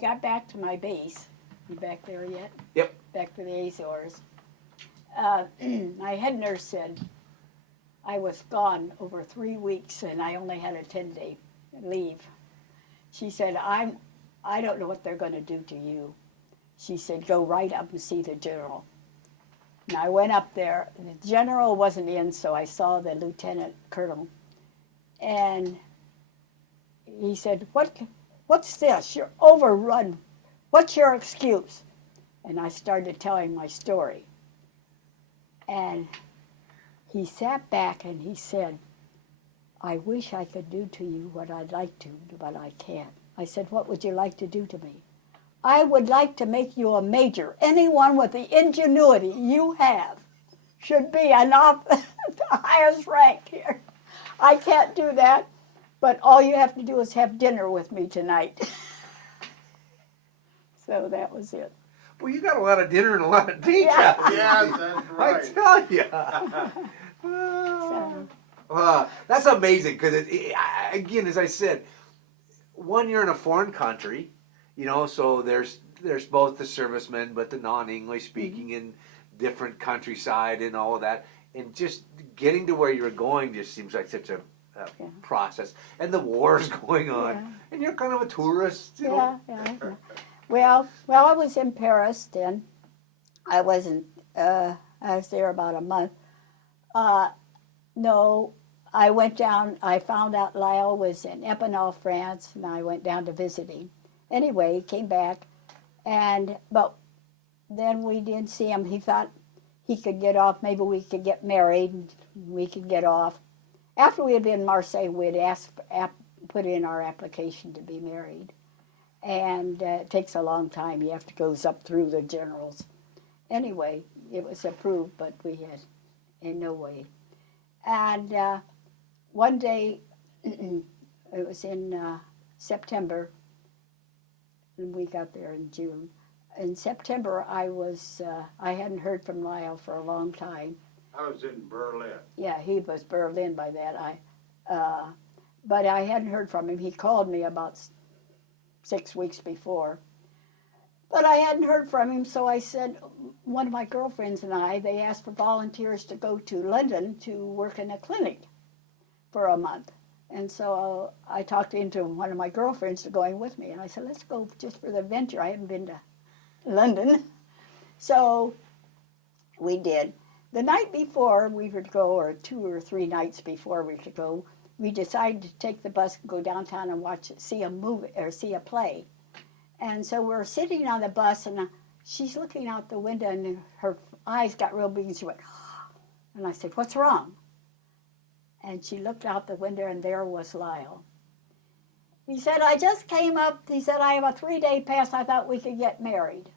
Got back to my base. You back there yet? Yep. Back to the Azores. My head nurse said I was gone over 3 weeks and I only had a 10-day leave. She said, I don't know what they're going to do to you. She said, go right up and see the general. And I went up there. The general wasn't in, so I saw the lieutenant colonel. And he said, what's this? You're overrun. What's your excuse? And I started telling my story. And he sat back and he said, I wish I could do to you what I'd like to, but I can't. I said, what would you like to do to me? I would like to make you a major. Anyone with the ingenuity you have should be the highest rank here. I can't do that, but all you have to do is have dinner with me tonight. So that was it. Well, you got a lot of dinner and a lot of detail. Yeah, that's right. I tell you. That's amazing because, again, as I said, one, you're in a foreign country, so there's both the servicemen, but the non-English speaking in different countryside and all of that. And just getting to where you're going just seems like such a process. And the war's going on. And you're kind of a tourist. Yeah. Well, I was in Paris then. I wasn't, I was there about a month. No, I went down, I found out Lyle was in Epinal, France, and I went down to visit him. Anyway, he came back, but then we didn't see him. He thought he could get off, maybe we could get married, and we could get off. After we had been in Marseille, we had put in our application to be married. And it takes a long time. You have to go up through the generals. Anyway, it was approved, but we had in no way. And one day, it was in September, and we got there in June. In September, I hadn't heard from Lyle for a long time. I was in Berlin. Yeah, he was Berlin by that. But I hadn't heard from him. He called me about 6 weeks before. But I hadn't heard from him, so I said, one of my girlfriends and they asked for volunteers to go to London to work in a clinic for a month. And so I talked into one of my girlfriends to going with me. And I said, let's go just for the adventure. I haven't been to London. So we did. The night before we were to go, or 2 or 3 nights before we could go, we decided to take the bus and go downtown and see a movie or see a play. And so we're sitting on the bus, and she's looking out the window, and her eyes got real big, and she went, and I said, what's wrong? And she looked out the window, and there was Lyle. He said, I just came up. He said, I have a 3-day pass. I thought we could get married.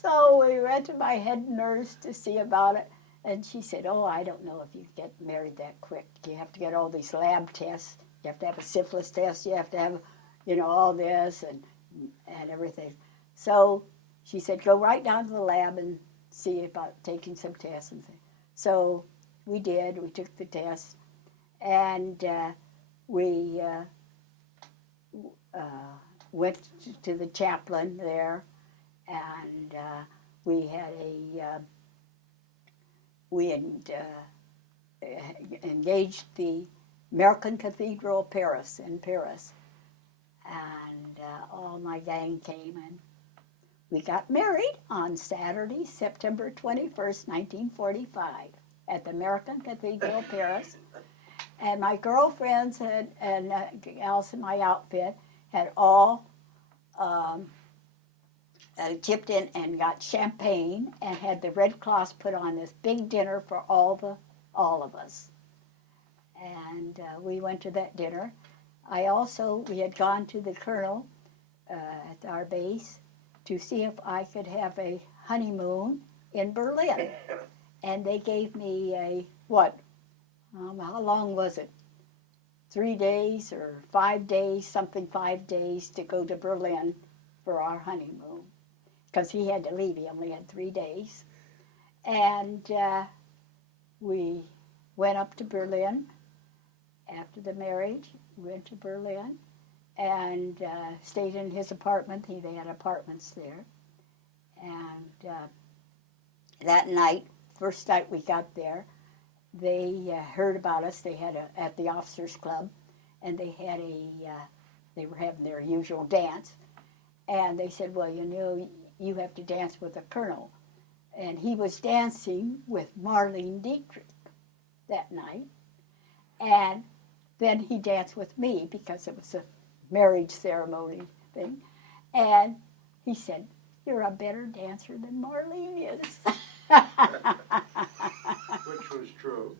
So we went to my head nurse to see about it. And she said, oh, I don't know if you get married that quick. You have to get all these lab tests. You have to have a syphilis test. You have to have, all this and everything. So she said, go right down to the lab and see about taking some tests. And so we did. We took the test. And we went to the chaplain there. And we had we had engaged the American Cathedral of Paris in Paris. And all my gang came, and we got married on Saturday, September 21st, 1945, at the American Cathedral of Paris. And my girlfriends and else in my outfit had all chipped in and got champagne and had the Red Cross put on this big dinner for all of us. And we went to that dinner. We had gone to the colonel at our base to see if I could have a honeymoon in Berlin. And they gave me how long was it? 3 days or 5 days, 5 days to go to Berlin for our honeymoon. Because he had to leave. He only had 3 days. And we went up to Berlin after the marriage. We went to Berlin. and stayed in his apartment. They had apartments there. And that night, first night we got there, they heard about us. They had at the officers' club, and they had they were having their usual dance. And they said, well, you know, you have to dance with the colonel. And he was dancing with Marlene Dietrich that night. And then he danced with me because it was a marriage ceremony thing. And he said, you're a better dancer than Marlene is. Which was true.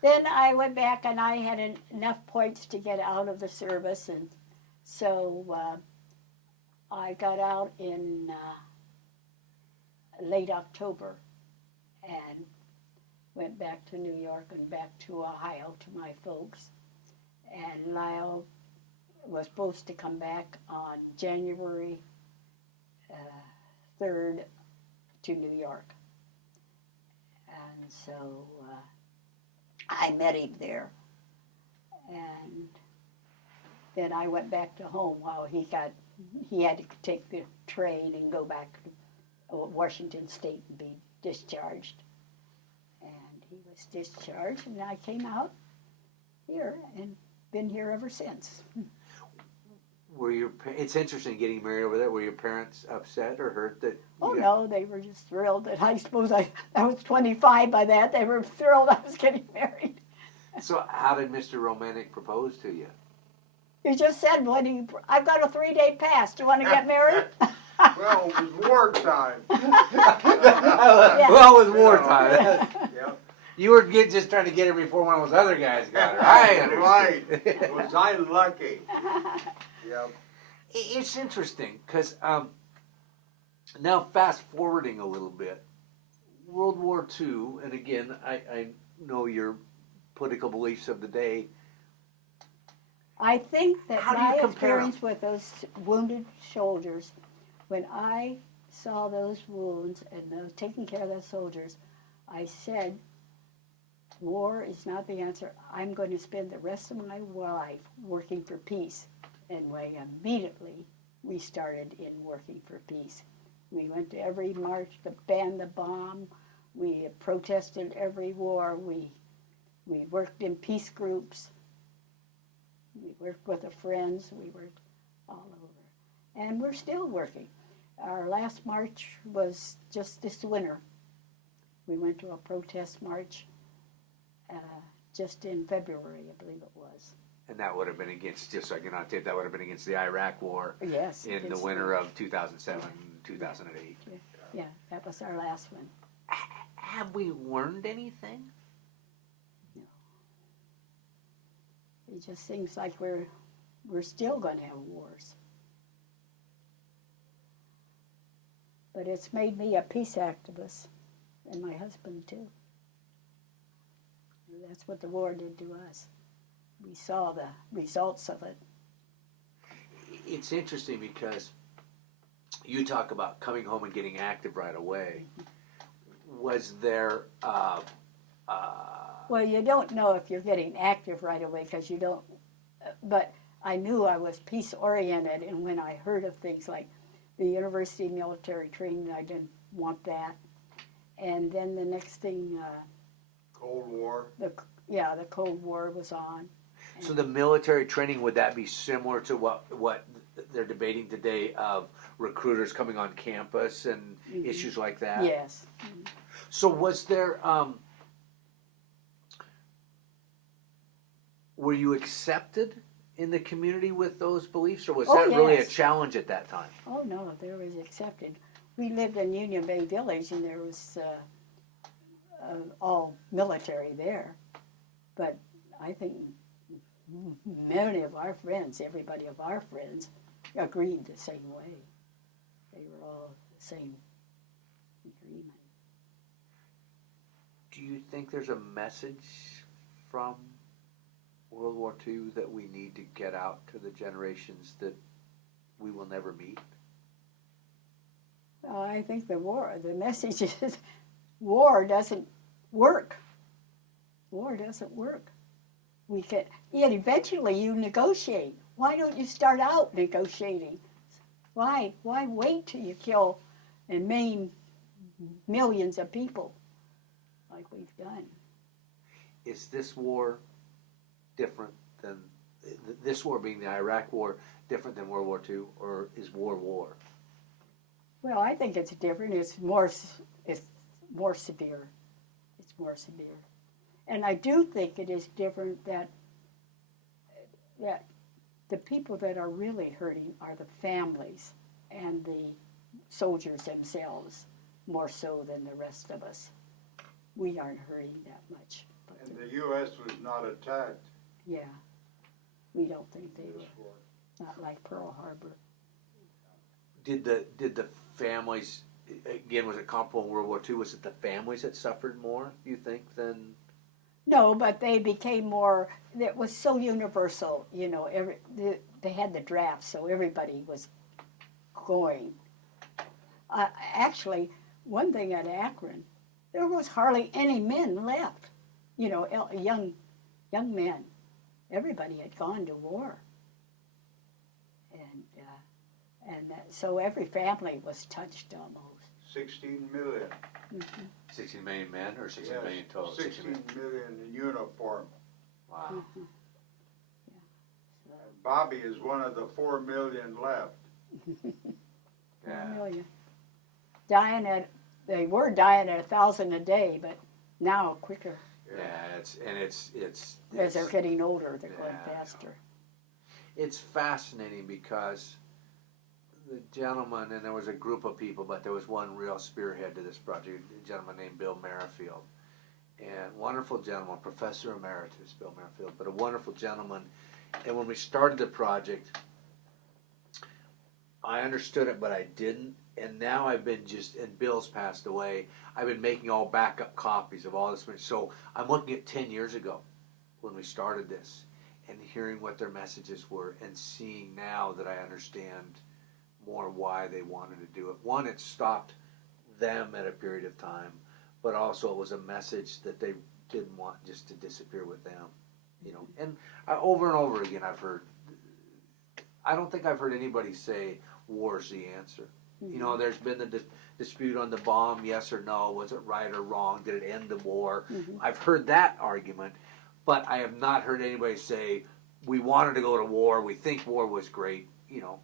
Then I went back and I had enough points to get out of the service. And so I got out in late October and went back to New York and back to Ohio to my folks. And Lyle was supposed to come back on January 3rd to New York. And so I met him there. And then I went back to home while he had to take the train and go back to Washington State and be discharged. And he was discharged, and I came out here and been here ever since. It's interesting getting married over there. Were your parents upset or hurt that? Oh, no, they were just thrilled that I suppose I was 25 by that. They were thrilled I was getting married. So how did Mr. Romantic propose to you? He just said, I've got a 3-day pass. Do you want to get married? Well, it was wartime. Well, it was wartime. Yep. You were just trying to get her before one of those other guys got her. I understand. Right. Was I lucky? Yep. It's interesting because now fast forwarding a little bit, World War II, and again, I know your political beliefs of the day. I think that How do you my compare 'em? experience with those wounded soldiers, when I saw those wounds and taking care of those soldiers, I said, war is not the answer. I'm going to spend the rest of my life working for peace. And we started in working for peace. We went to every march to ban the bomb. We protested every war. We worked in peace groups. We worked with the Friends. We worked all over. And we're still working. Our last march was just this winter. We went to a protest march just in February, I believe it was. And that would have been against, just so I can annotate, that would have been against the Iraq War Yes. in the winter of 2007, 2008. Yeah, that was our last one. Have we learned anything? No. It just seems like we're still going to have wars. But it's made me a peace activist, and my husband too. That's what the war did to us. We saw the results of it. It's interesting because you talk about coming home and getting active right away. Was there Well, you don't know if you're getting active right away because you don't, but I knew I was peace-oriented, and when I heard of things like the University Military Training, I didn't want that. And then the next thing, Cold War. the Cold War was on. So the military training, would that be similar to what they're debating today of recruiters coming on campus and issues like that? Yes. So was there, were you accepted in the community with those beliefs, or was that really a yes. challenge at that time? Oh, no, there was accepted. We lived in Union Bay Village, and there was all military there. But I think many of our friends, everybody of our friends, agreed the same way. They were all the same agreement. Do you think there's a message from World War II that we need to get out to the generations that we will never meet? I think the message is war doesn't work. War doesn't work. we can, yet eventually you negotiate. Why don't you start out negotiating? Why wait till you kill and maim millions of people like we've done? Is this war different than, this war being the Iraq War, different than World War II, or is war war? Well, I think it's different. It's more severe. It's more severe. And I do think it is different that the people that are really hurting are the families and the soldiers themselves, more so than the rest of us. We aren't hurting that much. But And the U.S. was not attacked yeah, we don't think they this were. war. Not like Pearl Harbor. Did the families, again, was it comparable in World War II? Was it the families that suffered more, you think, than? No, but they became more. It was so universal, you know. They had the draft, so everybody was going. Actually, one thing at Akron, there was hardly any men left. You know, young men. Everybody had gone to war, and so every family was touched almost. 16 million. Mm-hmm. 16 million men or 16 Yes, million total? 16 million in uniform. Wow. Mm-hmm. And Bobby is one of the 4 million left. Yeah. 4 million. They were dying at 1,000 a day, but now quicker. Yeah, it's As they're getting older, they're going Yeah, faster. it's fascinating because the gentleman, and there was a group of people, but there was one real spearhead to this project, a gentleman named Bill Merrifield. And wonderful gentleman, Professor Emeritus Bill Merrifield, but a wonderful gentleman. And when we started the project, I understood it, but I didn't. And now I've been and Bill's passed away, I've been making all backup copies of all this. So I'm looking at 10 years ago when we started this and hearing what their messages were and seeing now that I understand more why they wanted to do it. One, it stopped them at a period of time, but also it was a message that they didn't want just to disappear with them, you know. And over and over again I've heard, I don't think I've heard anybody say war's the answer. Mm-hmm. You know, there's been the dispute on the bomb, yes or no, was it right or wrong, did it end the war? Mm-hmm. I've heard that argument, but I have not heard anybody say, we wanted to go to war, we think war was great, you know.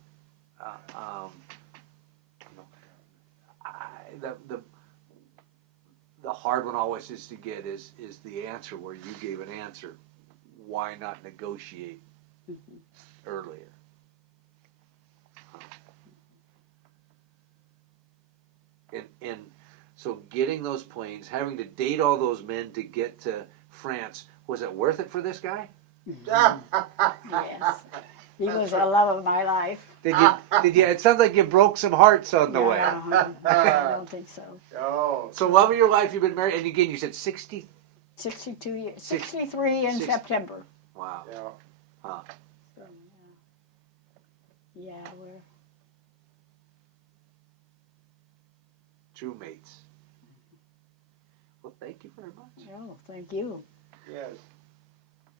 The hard one always is to get is the answer where you gave an answer. Why not negotiate earlier? And so getting those planes, having to date all those men to get to France, was it worth it for this guy? Yes. He was the love of my life. Did you? It sounds like you broke some hearts on the way. I don't think so. Oh. So love of your life, you've been married, and again, you said 60? 62 years. 63 in September. Wow. Yeah. Huh. So, yeah, we're True mates. Well, thank you very much. oh, thank you. Yes.